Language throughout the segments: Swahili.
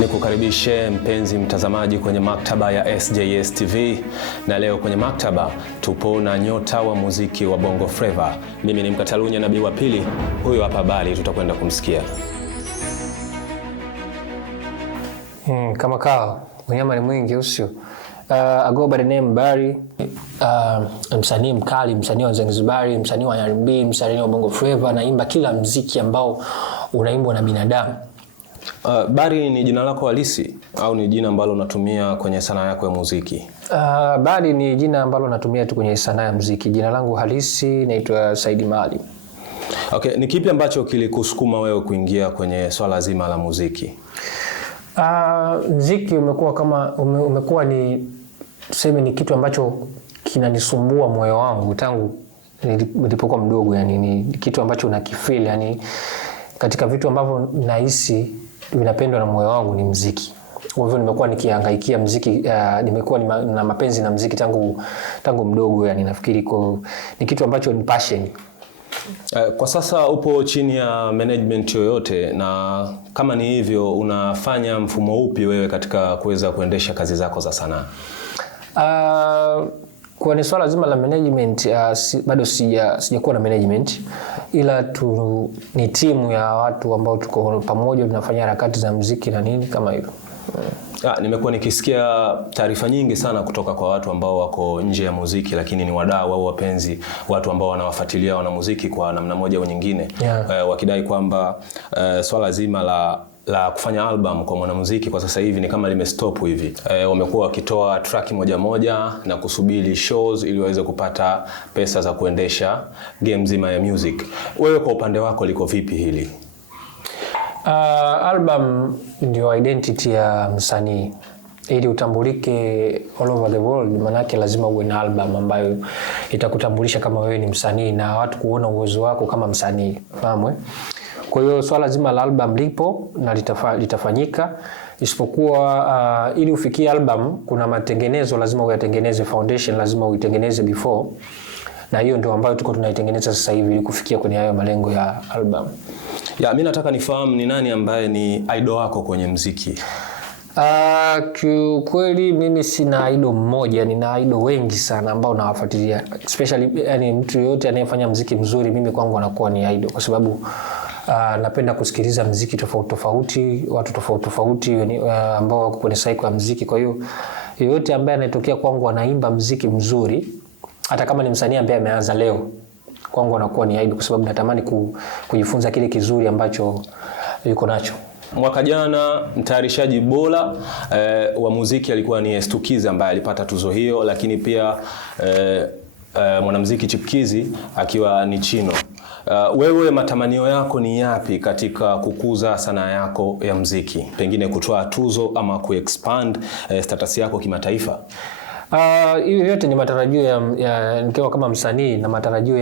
Nikukaribishe mpenzi mtazamaji kwenye maktaba ya SJS TV, na leo kwenye maktaba tupo na nyota wa muziki wa Bongo Flava. Mimi ni Mkatalunya Nabii wa Pili, huyo hapa Bari, tutakwenda kumsikia. Kama kawa, mnyama ni mwingi usio. I go by the name Bari. Msanii mkali, msanii wa Zanzibari, msanii wa R&B, msanii wa Bongo Flava, naimba kila mziki ambao unaimbwa na binadamu. Bari ni jina lako halisi au ni jina ambalo unatumia kwenye sanaa yako ya muziki? Bari ni jina ambalo natumia tu kwenye sanaa ya muziki. Jina langu halisi naitwa Said Mali. Okay, ni kipi ambacho kilikusukuma wewe kuingia kwenye swala zima la muziki? Muziki umekuwa ni tuseme ni kitu ambacho kinanisumbua moyo wangu tangu nilipokuwa mdogo, yani ni kitu ambacho nakifeel, yani katika vitu ambavyo nahisi vinapendwa na moyo wangu ni muziki. Kwa hivyo nimekuwa nikihangaikia muziki, nimekuwa na mapenzi na muziki tangu mdogo, yani nafikiri ni kitu ambacho ni passion. Kwa sasa upo chini ya management yoyote, na kama ni hivyo unafanya mfumo upi wewe katika kuweza kuendesha kazi zako za sanaa? Kwa ni swala zima la management, bado sijakuwa na management, ila ni timu ya watu ambao tuko pamoja tunafanya harakati za muziki na nini kama hivyo. Nimekuwa nikisikia taarifa nyingi sana kutoka kwa watu ambao wako nje ya muziki, lakini ni wadau au wapenzi, watu ambao wanawafuatilia wanamuziki kwa namna moja au nyingine, wakidai kwamba swala zima la kufanya album kwa mwanamuziki kwa sasa hivi ni kama limestop hivi. Wamekuwa wakitoa track moja moja na kusubiri shows ili waweze kupata pesa za kuendesha game zima ya music. Wewe kwa upande wako liko vipi hili? Album ndio identity ya msanii. Ili utambulike all over the world, manake lazima uwe na album ambayo itakutambulisha kama wewe ni msanii na watu kuona uwezo wako kama msanii. Fahamu? Kwa hiyo swala zima la album lipo na litafanyika, isipokuwa ili ufikie album kuna matengenezo lazima uyatengeneze, foundation lazima uitengeneze before, na hiyo ndio ambayo tuko tunaitengeneza sasa hivi ili kufikia kwenye hayo malengo ya album. Mimi nataka nifahamu ni nani ambaye ni idol wako kwenye muziki? Kweli mimi sina idol mmoja, nina idol wengi sana ambao nawafuatilia, especially yani mtu yote anayefanya muziki mzuri mimi kwangu anakuwa ni idol, kwa sababu napenda kusikiliza muziki tofauti tofauti, watu tofauti tofauti ambao wako kwenye cycle ya muziki. Kwa hiyo yote ambaye anatokea kwangu anaimba muziki mzuri, hata kama ni msanii ambaye ameanza leo, kwangu anakuwa ni idol, kwa sababu natamani kujifunza kile kizuri ambacho yuko nacho. Mwaka jana mtayarishaji bora wa muziki alikuwa ni Stukizi ambaye alipata tuzo hiyo, lakini pia mwanamuziki chipkizi akiwa ni Chino. Wewe matamanio yako ni yapi katika kukuza sanaa yako ya muziki? Pengine kutoa tuzo ama kuexpand status yako kimataifa? Hiyo yote ni matarajio ya nikiwa kama msanii, na matarajio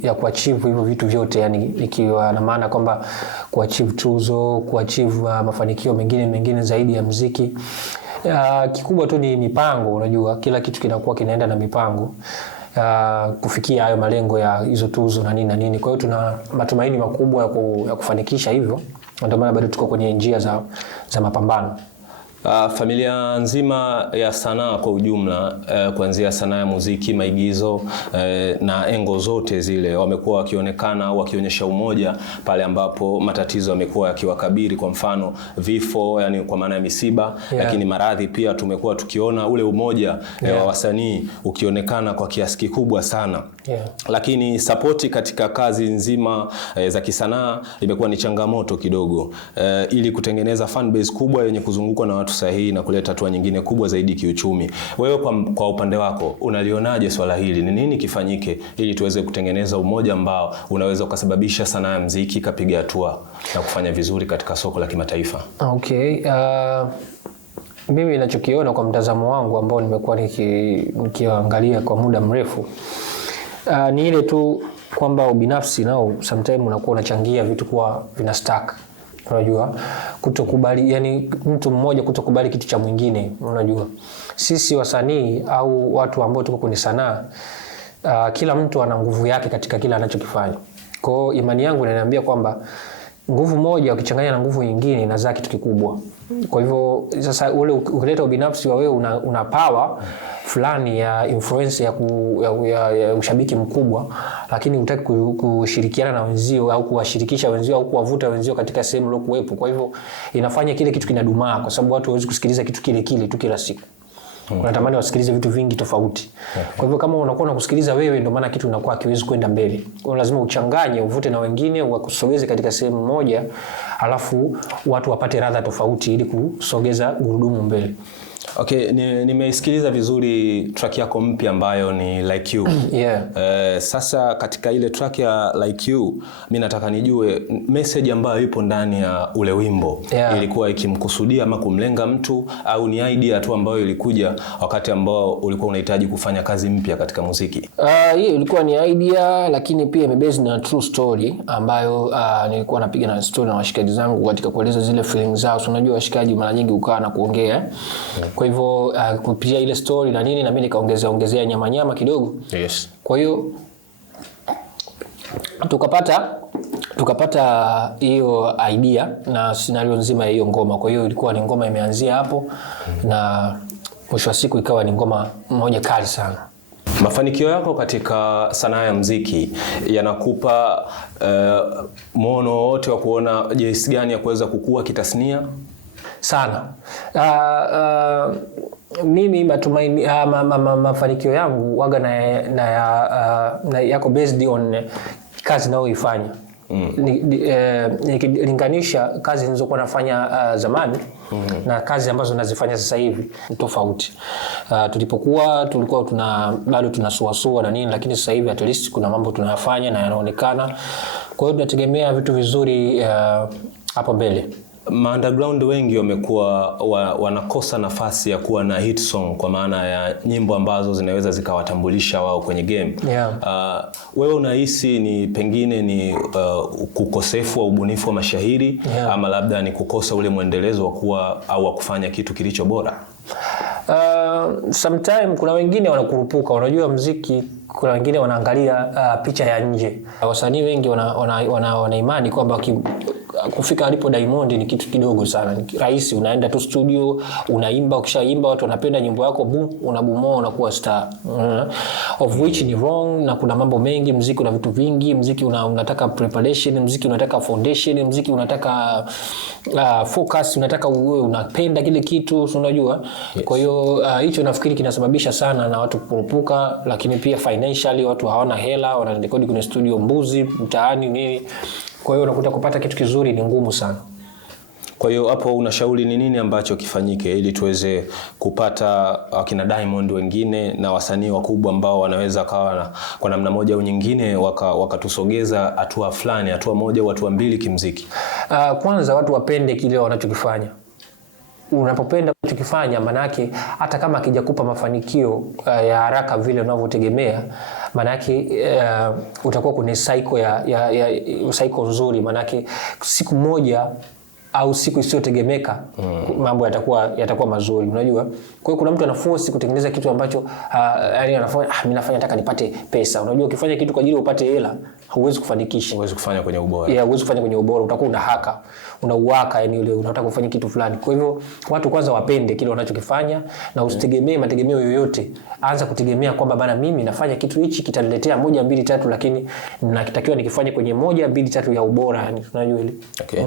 ya kuachieve hivyo vitu vyote, yani ikiwa na maana kwamba kuachieve tuzo, kuachieve mafanikio mengine zaidi ya muziki. Kikubwa tu ni mipango, unajua kila kitu kinakuwa kinaenda na mipango kufikia hayo malengo ya hizo tuzo na nini. Kwa hiyo tuna matumaini makubwa ya kufanikisha hivyo, ndio maana bado tuko kwenye njia za mapambano. Familia nzima ya sanaa kwa ujumla, kuanzia sanaa ya muziki, maigizo na engo zote zile, wamekuwa wakionekana au wakionyesha umoja pale ambapo matatizo yamekuwa yakiwakabili, kwa mfano vifo, yani kwa maana ya misiba, lakini maradhi pia tumekuwa tukiona ule umoja wa wasanii ukionekana kwa kiasi kikubwa sana. Lakini sapoti katika kazi nzima za kisanaa imekuwa ni changamoto kidogo, ili kutengeneza fan base kubwa yenye kuzungukwa na watu sahihi na kuleta hatua nyingine kubwa zaidi kiuchumi. Wewe kwa upande wako unalionaje swala hili? Ni nini kifanyike ili tuweze kutengeneza umoja ambao unaweza ukasababisha sanaa ya muziki kapiga hatua na kufanya vizuri katika soko la kimataifa? Okay, mimi ninachokiona kwa mtazamo wangu ambao nimekuwa nikiangalia kwa muda mrefu, ni ile tu kwamba ubinafsi nao sometimes unakuwa unachangia vitu kuwa vina stack. Unajua kutokubali, yani mtu mmoja kutokubali kitu cha mwingine. Unajua sisi wasanii au watu ambao tuko kwenye sanaa, kila mtu ana nguvu yake katika kila anachokifanya. Kwa hiyo imani yangu inaniambia kwamba nguvu moja ukichanganya na nguvu nyingine inazaa kitu kikubwa. Kwa hivyo sasa ule ukileta ubinafsi wa wewe una power fulani ya influence ya ushabiki mkubwa, lakini hutaki kushirikiana na wenzio au kuwashirikisha wenzio au kuwavuta wenzio katika sehemu ile kuwepo. Kwa hivyo inafanya kile kitu kinadumaa, kwa sababu watu hawezi kusikiliza kitu kile kile tu kila siku. Unatamani wasikilize vitu vingi tofauti. Kwa hivyo kama unakuwa unakusikiliza wewe, ndio maana kitu inakuwa hakiwezi kwenda mbele. Kwa hiyo lazima uchanganye, uvute na wengine, wakusogeze katika sehemu moja, alafu watu wapate ladha tofauti ili kusogeza gurudumu mbele. Okay, nimeisikiliza vizuri track yako mpya ambayo ni Like You. Yeah. Sasa katika ile track ya Like You, mimi nataka nijue message ambayo ipo ndani ya ule wimbo. Yeah. Ilikuwa ikimkusudia ama kumlenga mtu, au ni idea tu ambayo ilikuja wakati ambao ulikuwa unahitaji kufanya kazi mpya katika muziki? Hiyo ilikuwa ni idea, lakini pia imebase na true story ambayo nilikuwa napiga na story na washikaji zangu katika kueleza zile feelings zao. Unajua washikaji mara nyingi ukaa na kuongea. Kwa hivyo kupitia ile story na nini, na mimi nikaongezea nyama kidogo. Yes. Kwa hiyo tukapata hiyo idea na scenario nzima ya hiyo ngoma. Kwa hiyo ilikuwa ni ngoma imeanzia hapo na mwisho wa siku ikawa ni ngoma moja kali sana. Mafanikio yako katika sanaa ya muziki yanakupa muono wote wa kuona jinsi gani ya kuweza kukua kitasnia? Sana. Mimi matumaini mafanikio yangu waga na yako based on kazi nayoifanya. Nikilinganisha kazi nilizokuwa nafanya zamani na kazi ambazo nazifanya sasa hivi ni tofauti. Tulikuwa bado tunasuasua na nini, lakini sasa hivi at least kuna mambo tunayafanya na yanaonekana. Kwa hiyo tunategemea vitu vizuri hapo mbele. Underground wengi wamekuwa wanakosa nafasi ya kuwa na hit song, kwa maana ya nyimbo ambazo zinaweza zikawatambulisha wao kwenye game. Yeah. Wewe unahisi ni pengine ni kukosefu wa ubunifu wa mashahiri, yeah, ama labda ni kukosa ule mwendelezo wa kuwa au wa kufanya kitu kilicho bora? Sometime kuna wengine wanakurupuka. Unajua muziki, kuna wengine wanaangalia picha ya nje. Wasanii wengi wana imani kwamba kufika alipo Diamond ni kitu kidogo sana, ni rahisi. Unaenda tu studio, unaimba, ukishaimba watu wanapenda nyimbo yako, unabumoa, unakuwa star. Of which ni wrong, na kuna mambo mengi. Muziki una vitu vingi. Muziki unataka preparation, muziki unataka foundation, muziki unataka focus, unataka uwe unapenda kile kitu, unajua. Yes. Kwa hiyo hicho nafikiri kinasababisha sana na watu kupurupuka, lakini pia financially watu hawana hela, wanarekodi kwenye studio mbuzi mtaani nini. Kwa hiyo unakuta kupata kitu kizuri ni ngumu sana. Kwa hiyo hapo unashauri ni nini ambacho kifanyike ili tuweze kupata akina Diamond wengine na wasanii wakubwa ambao wanaweza kawa kwa namna moja au nyingine wakatusogeza hatua fulani, hatua moja au hatua mbili kimuziki? Kwanza watu wapende kile wanachokifanya. Unapopenda unachokifanya, manake hata kama akijakupa mafanikio ya haraka vile unavyotegemea, manake utakuwa kwenye cycle ya cycle nzuri, manake siku moja au siku isiyotegemeka mambo yatakuwa mazuri, unajua. Kwa hiyo kuna mtu anaforce kutengeneza kitu ambacho yani anafanya mimi nafanya nataka nipate pesa. Unajua ukifanya kitu kwa ajili upate hela, huwezi kufanikisha. Huwezi kufanya kwenye ubora. Yeah, huwezi kufanya kwenye ubora, utakuwa unauhaka yani ule unataka kufanya kitu fulani. Kwa hivyo watu kwanza wapende kile wanachokifanya na usitegemee mategemeo yoyote. Anza kutegemea kwamba bana, mimi nafanya kitu hichi kitaniletea 1 2 3, lakini nakitakiwa nikifanye kwenye 1 2 3 ya ubora, yani unajua ile. Okay.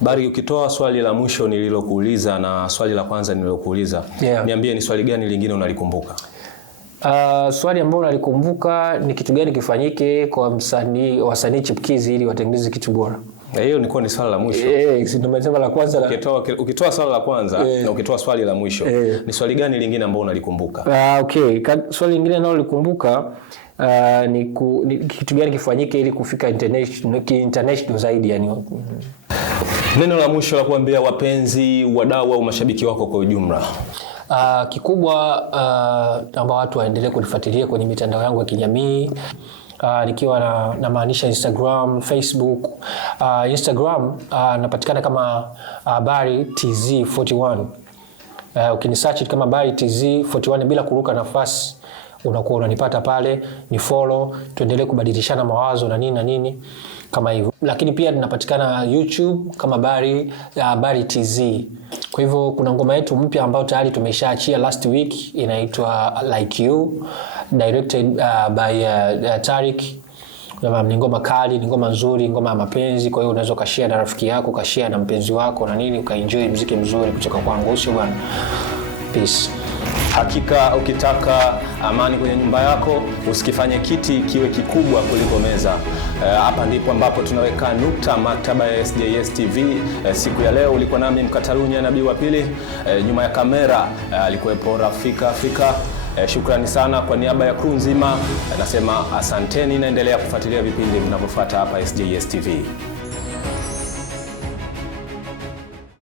Bari, ukitoa swali la mwisho nililokuuliza na swali la kwanza nililokuuliza, yeah, niambie ni swali gani lingine unalikumbuka? Swali ambalo nalikumbuka ni kitu gani kifanyike kwa wasanii chipukizi ili watengeneze kitu bora. Hiyo ni swali la mwisho. Ndio nimesema la kwanza. Ukitoa swali la kwanza na ukitoa swali la mwisho, ni swali gani lingine ambalo unalikumbuka? Okay, swali lingine nalo likumbuka ni kitu gani kifanyike ili kufika international zaidi, yani. Neno la mwisho la kuambia wapenzi, wadau au mashabiki wako kwa ujumla? Kikubwa ambao watu waendelee kunifuatilia kwenye mitandao yangu ya kijamii, nikiwa na maanisha Instagram, Facebook. Instagram napatikana kama Bari TZ41. Ukinisearch kama Bari TZ41 bila kuruka nafasi, unakuwa unanipata pale, ni follow, tuendelee kubadilishana mawazo na nini kama hivyo. Lakini pia tunapatikana YouTube kama Bari TZ. Kwa hivyo kuna ngoma yetu mpya ambayo tayari tumeshaachia last week, inaitwa Like You, directed by Tariq. Ni ngoma kali, ni ngoma nzuri, ngoma ya mapenzi. Kwa hiyo unaweza ukashare na rafiki yako, ukashare na mpenzi wako na nini, ukaenjoy muziki mzuri kutoka kwangu, sio bwana? Peace. Hakika ukitaka amani kwenye nyumba yako, usikifanye kiti kiwe kikubwa kuliko meza. Hapa ndipo ambapo tunaweka nukta maktaba ya SJS TV. Siku ya leo ulikuwa nami Mkatalunya Nabii wa Pili. Nyuma ya kamera alikuwepo Rafika Afrika. Shukrani sana kwa niaba ya crew nzima. Nasema asanteni, naendelea kufuatilia vipindi vinavyofuata hapa SJS TV.